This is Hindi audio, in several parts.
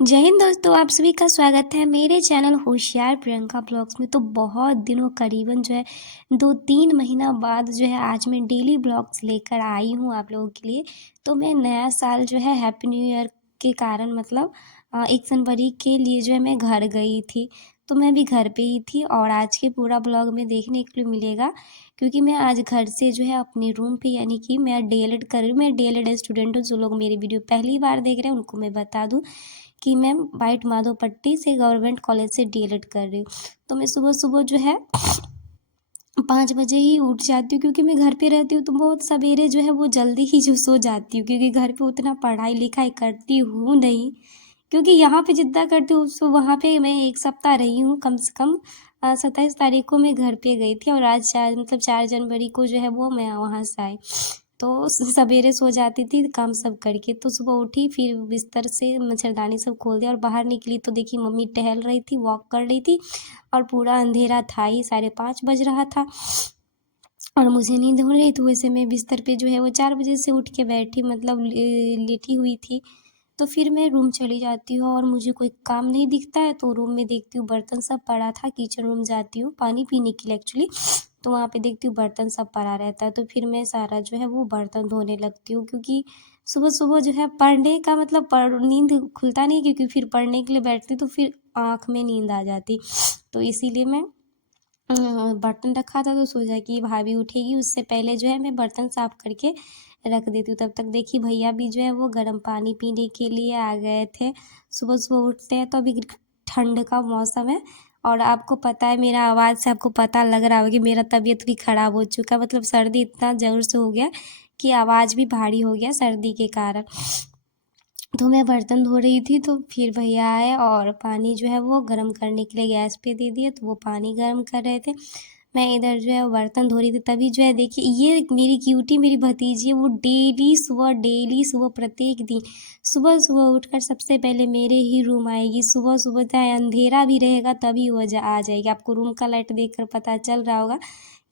जय हिंद दोस्तों, आप सभी का स्वागत है मेरे चैनल होशियार प्रियंका ब्लॉग्स में। तो बहुत दिनों करीबन 2-3 महीना बाद आज मैं डेली ब्लॉग्स लेकर आई हूँ आप लोगों के लिए। तो मैं नया साल हैप्पी न्यू ईयर के कारण 1 जनवरी के लिए मैं घर गई थी। तो मैं भी घर पे ही थी और आज के पूरा ब्लॉग में देखने के लिए मिलेगा, क्योंकि मैं आज घर से अपने रूम पे यानी कि मैं डीएलएड कर रही हूँ। मैं डीएलएड स्टूडेंट हूँ। जो लोग मेरी वीडियो पहली बार देख रहे हैं उनको मैं बता दूँ कि मैं वाइट माधोपट्टी से गवर्नमेंट कॉलेज से डीएलएड कर रही हूँ। तो मैं सुबह-सुबह 5 बजे ही उठ जाती हूँ, क्योंकि मैं घर पे रहती हूँ। तो बहुत सवेरे वो जल्दी ही सो जाती हूँ, क्योंकि घर पे उतना पढ़ाई-लिखाई करती हूँ नहीं। क्योंकि यहाँ पे जितना करती हूँ सो वहाँ पे मैं 1 सप्ताह रही हूँ कम से कम। 27 तारीख को मैं घर पे गई थी और आज 4 जनवरी को वो मैं वहाँ से आई। तो सवेरे सो जाती थी काम सब करके। तो सुबह उठी, फिर बिस्तर से मच्छरदानी सब खोल दिया और बाहर निकली तो देखी मम्मी टहल रही थी, वॉक कर रही थी और पूरा अंधेरा था ही, 5:30 बज रहा था और मुझे नींद हो रही। तो वैसे मैं बिस्तर पे वो 4 बजे से उठ के बैठी, लेटी हुई थी। तो फिर मैं रूम चली जाती हूँ और मुझे कोई काम नहीं दिखता है तो रूम में देखती हूँ बर्तन सब पड़ा था। किचन रूम जाती हूँ पानी पीने के लिए एक्चुअली। तो वहाँ पे देखती हूँ बर्तन सब पड़ा रहता है। तो फिर मैं सारा वो बर्तन धोने लगती हूँ, क्योंकि सुबह-सुबह पढ़ने का पढ़ नींद खुलता नहीं, क्योंकि फिर पढ़ने के लिए बैठती तो फिर आँख में नींद आ जाती। तो इसीलिए मैं बर्तन रखा था तो सोचा कि भाभी उठेगी उससे पहले मैं बर्तन साफ़ करके रख देती हूँ। तब तक देखी भैया भी वो गर्म पानी पीने के लिए आ गए थे। सुबह-सुबह उठते हैं तो अभी ठंड का मौसम है और आपको पता है, मेरा आवाज़ से आपको पता लग रहा होगा कि मेरा तबीयत भी ख़राब हो चुका है। सर्दी इतना ज़ोर से हो गया कि आवाज़ भी भारी हो गया सर्दी के कारण। तो मैं बर्तन धो रही थी तो फिर भैया आए और पानी वो गर्म करने के लिए गैस पे दे दिया। तो वो पानी गर्म कर रहे थे, मैं इधर वो बर्तन धो रही थी। तभी देखिए, ये मेरी क्यूटी मेरी भतीजी है, वो डेली सुबह प्रत्येक दिन सुबह-सुबह उठकर सबसे पहले मेरे ही रूम आएगी। सुबह-सुबह चाहे अंधेरा भी रहेगा तभी वो आ जाएगी। आपको रूम का लाइट देखकर पता चल रहा होगा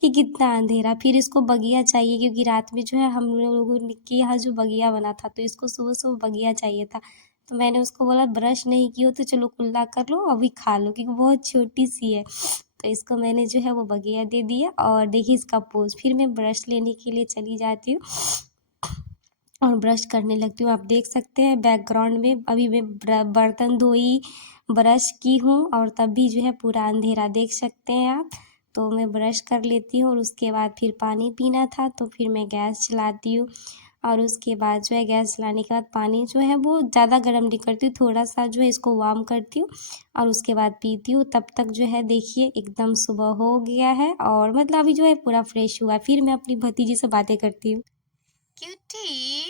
कि कितना अंधेरा। फिर इसको बगिया चाहिए, क्योंकि रात में हम लोगों के यहाँ जो बगिया बना था तो इसको सुबह-सुबह बगिया चाहिए था। तो मैंने उसको बोला ब्रश नहीं की हो तो चलो कुल्ला कर लो, अभी खा लो, क्योंकि बहुत छोटी-सी है। तो इसको मैंने वो बगिया दे दिया और देखिए इसका पोज़। फिर मैं ब्रश लेने के लिए चली जाती हूँ और ब्रश करने लगती हूँ। आप देख सकते हैं बैकग्राउंड में अभी मैं बर्तन धोई, ब्रश की हूँ और तब भी पूरा अंधेरा देख सकते हैं आप। तो मैं ब्रश कर लेती हूँ और उसके बाद फिर पानी पीना था तो फिर मैं गैस चलाती हूँ और उसके बाद गैस चलाने के बाद पानी वो ज़्यादा गर्म नहीं करती हूँ, थोड़ा-सा इसको वार्म करती हूँ और उसके बाद पीती हूँ। तब तक देखिए एकदम सुबह हो गया है और अभी पूरा फ्रेश हुआ है। फिर मैं अपनी भतीजी से बातें करती हूँ। क्यूटी,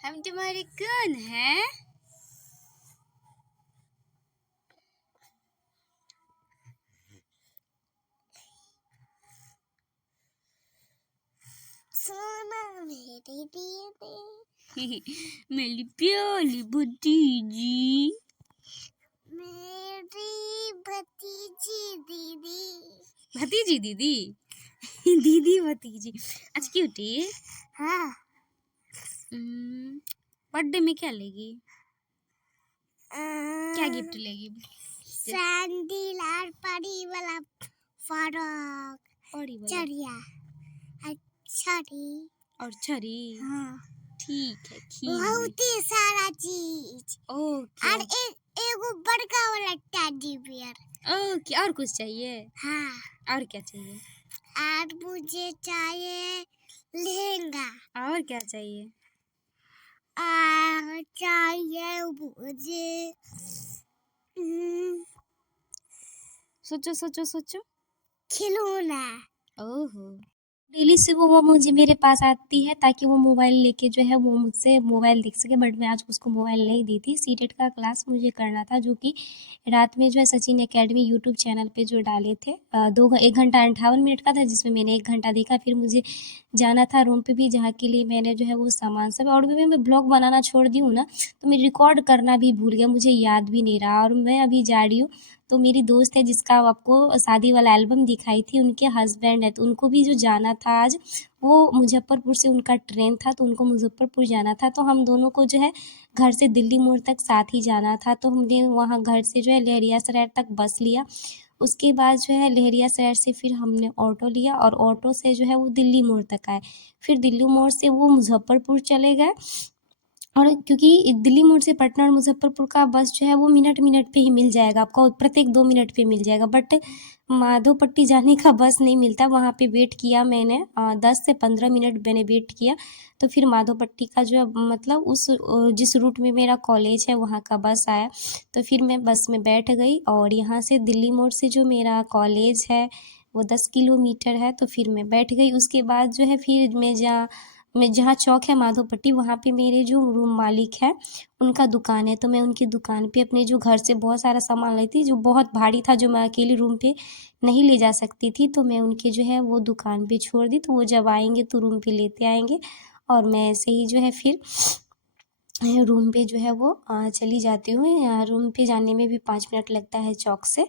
हम तुम्हारे कौन हैं? सोना मेरी दीदी, मेरी प्यारी भतीजी। मेरी भतीजी दीदी। भतीजी दीदी दीदी भतीजी। अच्छा क्यूटी, हाँ, बर्थडे में क्या लेगी? क्या गिफ्ट लेगी? सैंडल और परी वाला फरक, बड़ी वाला चढ़िया, छड़ी और छड़ी। हाँ, ठीक है, बहुत ही सारा चीज ओके और एगो बड़का वाला टेडी बियर। ओके। और कुछ चाहिए? हाँ, और क्या चाहिए? और मुझे चाहिए लहंगा और क्या चाहिए? और चाहिए मुझे सोचो सोचो सोचो। खिलौना। ओहो। डेली से वो मुझे मेरे पास आती है ताकि वो मोबाइल लेके वो मुझसे मोबाइल देख सके, बट मैं आज उसको मोबाइल नहीं दी थी। सीटेट का क्लास मुझे करना था, जो कि रात में सचिन एकेडमी यूट्यूब चैनल पे डाले थे। 1 घंटा 58 मिनट का था, जिसमें मैंने 1 घंटा देखा। फिर मुझे जाना था रूम पे भी, जहाँ के लिए मैंने वो सामान सब, और भी मैं ब्लॉग बनाना छोड़ दी हूँ ना, तो मैं रिकॉर्ड करना भी भूल गया, मुझे याद भी नहीं रहा। और मैं अभी जा रही हूँ तो मेरी दोस्त है जिसका आपको शादी वाला एल्बम दिखाई थी, उनके हस्बैंड है, तो उनको भी जाना था आज, वो मुज़फ्फ़रपुर से उनका ट्रेन था तो उनको मुज़फ्फ़रपुर जाना था, तो हम दोनों को जो है घर से दिल्ली मोड़ तक साथ ही जाना था। तो हमने वहाँ घर से जो है लहरियासराय तक बस लिया, उसके बाद जो है लहरियासराय से फिर हमने ऑटो लिया और ऑटो से जो है वो दिल्ली मोड़ तक आए। फिर दिल्ली मोड़ से वो मुज़फ्फ़रपुर चले गए, और क्योंकि दिल्ली मोड़ से पटना और मुज़फ्फ़रपुर का बस जो है वो मिनट-मिनट पे ही मिल जाएगा आपको, प्रत्येक 2 मिनट पे मिल जाएगा, बट माधोपट्टी जाने का बस नहीं मिलता। वहाँ पे वेट किया मैंने 10 से 15 मिनट मैंने वेट किया, तो फिर माधोपट्टी का जो है मतलब जिस रूट में मेरा कॉलेज है वहाँ का बस आया, तो फिर मैं बस में बैठ गई और यहाँ से दिल्ली मोड़ से जो मेरा कॉलेज है वो 10 किलोमीटर है, तो फिर मैं बैठ गई। उसके बाद जो है फिर मैं जहाँ चौक है माधोपट्टी, वहाँ पे मेरे जो रूम मालिक है उनका दुकान है, तो मैं उनकी दुकान पे अपने जो घर से बहुत सारा सामान लाई थी जो बहुत भारी था, जो मैं अकेले रूम पे नहीं ले जा सकती थी, तो मैं उनके जो है वो दुकान पे छोड़ दी, तो वो जब आएंगे तो रूम पे लेते आएंगे, और मैं ऐसे ही जो है फिर रूम पे जो है वो चली जाती हूँ। रूम पे जाने में भी 5 मिनट लगता है चौक से।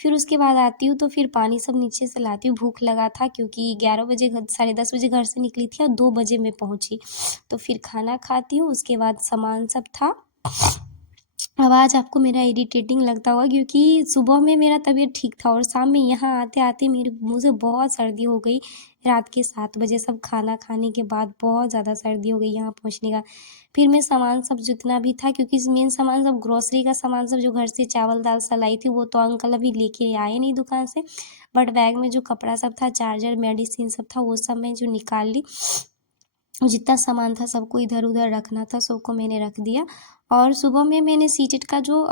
फिर उसके बाद आती हूँ तो फिर पानी सब नीचे से लाती हूँ, भूख लगा था क्योंकि 11 बजे साढ़े 10 बजे घर से निकली थी और 2 बजे मैं पहुँची। तो फिर खाना खाती हूँ, उसके बाद सामान सब था। आवाज़ आपको मेरा इरिटेटिंग लगता होगा क्योंकि सुबह में मेरा तबीयत ठीक था और शाम में यहाँ आते-आते मुझे बहुत सर्दी हो गई। रात के 7 बजे सब खाना खाने के बाद बहुत ज़्यादा सर्दी हो गई यहाँ पहुँचने का। फिर मैं सामान सब जितना भी था, क्योंकि मेन सामान सब ग्रोसरी का सामान सब जो घर से चावल दाल सब लाई थी वो तो अंकल अभी लेके आए नहीं दुकान से। बट बैग में जो कपड़ा सब था, चार्जर, मेडिसिन सब था, वो सब मैं जो निकाल ली। जितना सामान था सबको इधर-उधर रखना था, सबको मैंने रख दिया। और सुबह में मैंने सीटेट का जो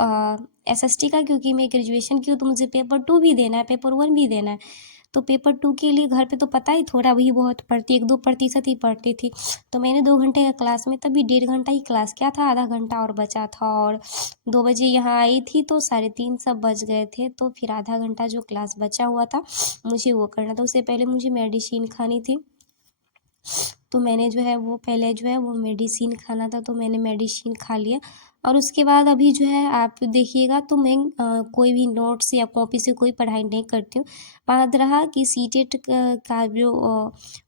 एसएसटी का, क्योंकि मैं ग्रेजुएशन की हूँ तो मुझे पेपर 2 भी देना है, पेपर 1 भी देना है। तो पेपर 2 के लिए घर पे तो पता ही थोड़ा भी बहुत पढ़ती, 1-2% ही पढ़ती थी। तो मैंने 2 घंटे का क्लास में तभी 1.5 घंटा ही क्लास किया था, आधा घंटा और बचा था, और 2 बजे यहाँ आई थी तो 3:30 सब बज गए थे। तो फिर आधा घंटा जो क्लास बचा हुआ था मुझे वो करना था। उससे पहले मुझे मेडिसिन खानी थी, तो मैंने जो है वो पहले जो है वो मेडिसिन खाना था, तो मैंने मेडिसिन खा लिया। और उसके बाद अभी जो है आप देखिएगा तो मैं कोई भी नोट्स या कॉपी से कोई पढ़ाई नहीं करती हूँ। बात रहा कि सीटेट का जो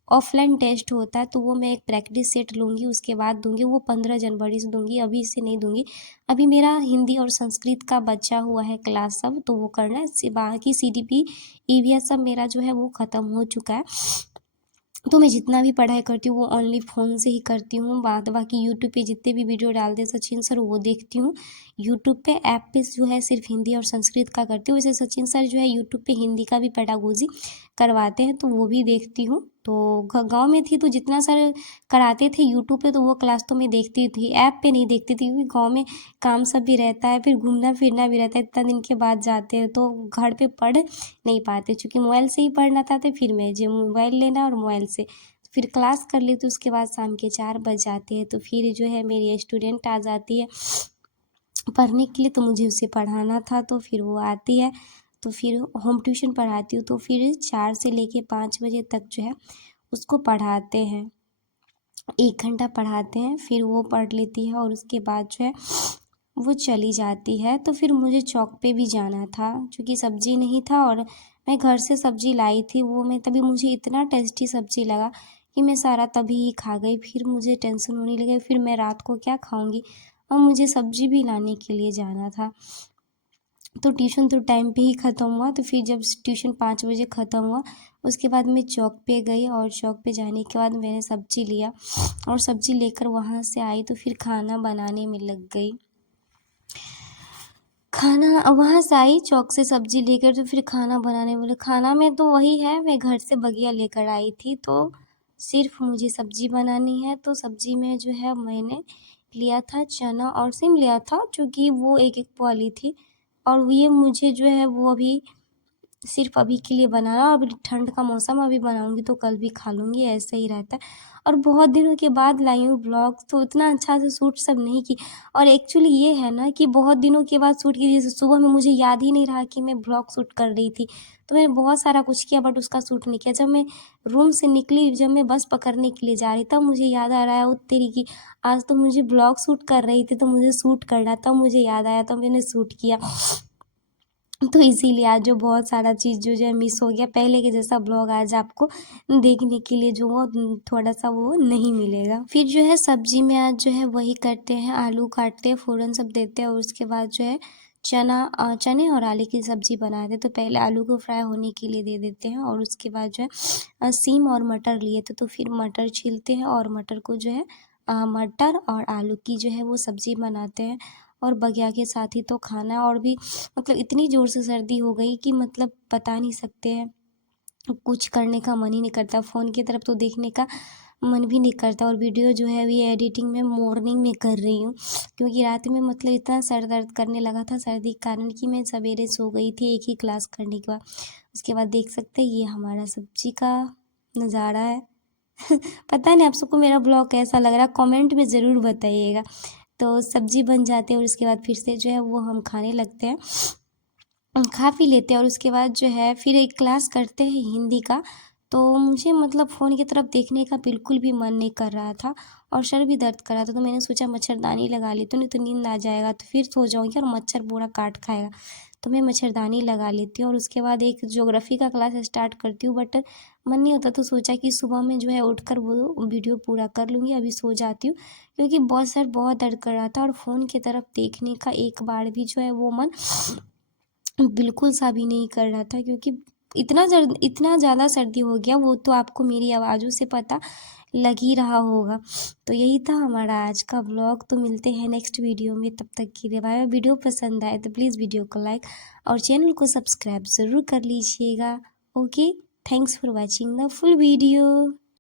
ऑफलाइन टेस्ट होता है तो वो मैं एक प्रैक्टिस सेट लूँगी, उसके बाद दूँगी, वो 15 जनवरी से दूँगी, अभी से नहीं दूँगी। अभी मेरा हिंदी और संस्कृत का बचा हुआ है क्लास सब, तो वो करना है। बाकी सीडीपी ईवीएस सब मेरा जो है वो ख़त्म हो चुका है। तो मैं जितना भी पढ़ाई करती हूँ वो ओनली फ़ोन से ही करती हूँ। बाकी यूट्यूब पे जितने भी वीडियो डालते हैं सचिन सर वो देखती हूँ। यूट्यूब पे ऐप पे जो है सिर्फ हिंदी और संस्कृत का करती हूँ। वैसे सचिन सर जो है यूट्यूब पे हिंदी का भी पेडागोजी करवाते हैं तो वो भी देखती हूँ। तो गाँव में थी तो जितना सर कराते थे यूट्यूब पे तो वो क्लास तो मैं देखती थी, ऐप पे नहीं देखती थी क्योंकि गाँव में काम सब भी रहता है, फिर घूमना फिरना भी रहता है, इतना दिन के बाद जाते हैं तो घर पे पढ़ नहीं पाते, चूँकि मोबाइल से ही पढ़ना था तो फिर मैं जो मोबाइल लेना और मोबाइल से फिर क्लास कर लेती हूँ। उसके बाद शाम के 4 बज जाते हैं तो फिर जो है मेरी स्टूडेंट आ जाती है पढ़ने के लिए, तो मुझे उसे पढ़ाना था, तो फिर वो आती है तो फिर होम ट्यूशन पढ़ाती हूँ, तो फिर 4 से लेके 5 बजे तक जो है उसको पढ़ाते हैं। 1 घंटा पढ़ाते हैं, फिर वो पढ़ लेती है और उसके बाद जो है वो चली जाती है। तो फिर मुझे चौक पे भी जाना था क्योंकि सब्ज़ी नहीं था और मैं घर से सब्ज़ी लाई थी, वो मैं तभी मुझे इतना टेस्टी सब्ज़ी लगा कि मैं सारा तभी ही खा गई। फिर मुझे टेंशन होने लगी, फिर मैं रात को क्या खाऊंगी, और मुझे सब्ज़ी भी लाने के लिए जाना था। तो ट्यूशन तो टाइम पे ही ख़त्म हुआ, तो फिर जब ट्यूशन 5 बजे ख़त्म हुआ उसके बाद मैं चौक पे गई, और चौक पे जाने के बाद मैंने सब्ज़ी लिया और सब्ज़ी लेकर वहाँ से आई तो फिर खाना बनाने में लग गई। खाना वहाँ से आई चौक से सब्ज़ी लेकर, तो फिर खाना बनाने बोले, खाना में तो वही है, मैं घर से बगिया लेकर आई थी तो सिर्फ मुझे सब्ज़ी बनानी है। तो सब्ज़ी में जो है मैंने लिया था चना और सिम लिया था, क्योंकि वो एक एक वाली थी, और ये मुझे जो है वो अभी सिर्फ अभी के लिए बनाना, और अभी ठंड का मौसम, अभी बनाऊंगी तो कल भी खा लूँगी, ऐसा ही रहता है। और बहुत दिनों के बाद लाई हूँ ब्लॉग, तो इतना अच्छा से शूट सब नहीं की। और एक्चुअली ये है ना कि बहुत दिनों के बाद शूट की, जैसे सुबह में मुझे याद ही नहीं रहा कि मैं ब्लॉग शूट कर रही थी, तो मैंने बहुत सारा कुछ किया बट उसका शूट नहीं किया। जब मैं रूम से निकली, जब मैं बस पकड़ने के लिए जा रही तब मुझे याद आ रहा है, वो तेरी की आज तो मुझे ब्लॉग शूट कर रही थी तो मुझे शूट करना, तब मुझे याद आया तो मैंने शूट किया। तो इसीलिए आज जो बहुत सारा चीज़ जो है मिस हो गया, पहले के जैसा ब्लॉग आज आपको देखने के लिए जो वो थोड़ा-सा वो नहीं मिलेगा। फिर जो है सब्ज़ी में आज जो है वही करते हैं, आलू काटते हैं, फ़ौरन सब देते हैं और उसके बाद जो है चने और आलू की सब्ज़ी बनाते हैं। तो पहले आलू को फ्राई होने के लिए दे देते हैं और उसके बाद जो है सीम और मटर लिए थे, तो फिर मटर छीलते हैं और मटर को जो है मटर और आलू की जो है वो सब्ज़ी बनाते हैं और बगिया के साथ ही तो खाना है। और भी मतलब इतनी ज़ोर से सर्दी हो गई कि मतलब बता नहीं सकते हैं, कुछ करने का मन ही नहीं करता, फ़ोन की तरफ तो देखने का मन भी नहीं करता। और वीडियो जो है अभी एडिटिंग में मॉर्निंग में कर रही हूँ, क्योंकि रात में मतलब इतना सर दर्द करने लगा था सर्दी के कारण कि मैं सवेरे सो गई थी एक ही क्लास करने के बाद। उसके बाद देख सकते हैं ये हमारा सब्जी का नज़ारा है। पता नहीं आप सबको मेरा ब्लॉग कैसा लग रहा है, कमेंट में ज़रूर बताइएगा। तो सब्जी बन जाती है और उसके बाद फिर से जो है वो हम खाने लगते हैं, खा पी लेते हैं और उसके बाद जो है फिर एक क्लास करते हैं हिंदी का। तो मुझे मतलब फ़ोन की तरफ देखने का बिल्कुल भी मन नहीं कर रहा था और सर भी दर्द कर रहा था, तो मैंने सोचा मच्छरदानी लगा लेती हूँ, नहीं तो नींद आ जाएगा तो फिर सो जाऊँगी और मच्छर पूरा काट खाएगा। तो मैं मच्छरदानी लगा लेती हूँ और उसके बाद एक ज्योग्राफी का क्लास स्टार्ट करती हूँ, बट मन नहीं होता तो सोचा कि सुबह में जो है उठकर वो वीडियो पूरा कर लूँगी। अभी सो जाती हूँ क्योंकि बहुत सर बहुत दर्द कर रहा था और फ़ोन की तरफ देखने का एक बार भी जो है वो मन बिल्कुल सा भी नहीं कर रहा था, क्योंकि इतना ज़्यादा सर्दी हो गया, वो तो आपको मेरी आवाज़ों से पता लग ही रहा होगा। तो यही था हमारा आज का व्लॉग, तो मिलते हैं नेक्स्ट वीडियो में, तब तक के लिए बाय। वीडियो पसंद आए तो प्लीज़ वीडियो को लाइक और चैनल को सब्सक्राइब ज़रूर कर लीजिएगा। Okay, thanks for watching the full video.